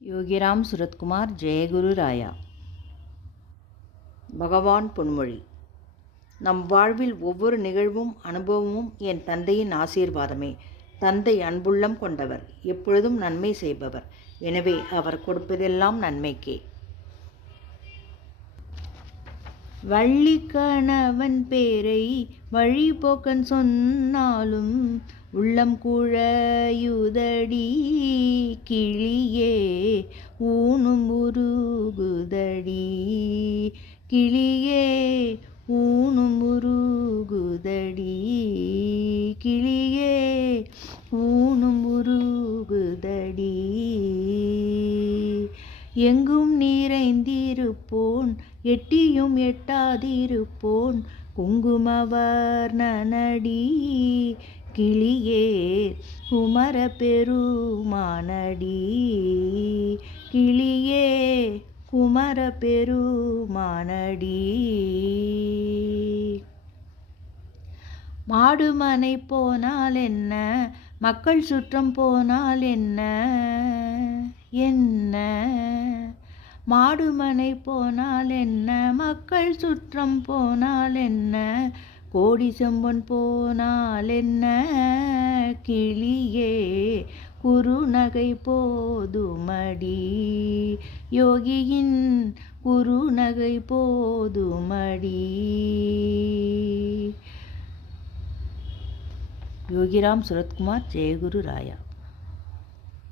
யோகிராம் சுரத்குமார் ஜெயகுரு ராயா. பகவான் பொன்மொழி. நம் வாழ்வில் ஒவ்வொரு நிகழ்வும் அனுபவமும் என் தந்தையின் ஆசீர்வாதமே. தந்தை அன்புள்ளம் கொண்டவர், எப்பொழுதும் நன்மை செய்பவர். எனவே அவர் கொடுப்பதெல்லாம் நன்மைக்கே. வள்ளி கணவன் பேரை வழிபோக்கன் சொன்னாலும் உள்ளம் குழையுதடி கிளியே ஊனும் உருகுதடி கிளியே ஊனும் உருகுதடி கிளியே ஊனும் உருகுதடி. எங்கும் நிறைந்திருப்போன் எட்டியும் எட்டாதிருப்போன் குங்குமவர்ணனடி கிளியே குமர பெருமானடி கிளியே குமர பெருமானடி. மாடுமனை போனால் என்ன, மக்கள் சுற்றம் போனால் என்ன என்ன மாடுமனை போனால் என்ன, மக்கள் சுற்றம் போனால் என்ன, கோடி செம்பொன் போனால் என்ன கிளியே குறுநகை போதுமடி யோகியின் குறுநகை போதுமடி. யோகிராம் சுரத்குமார் ஜெயகுரு ராயா.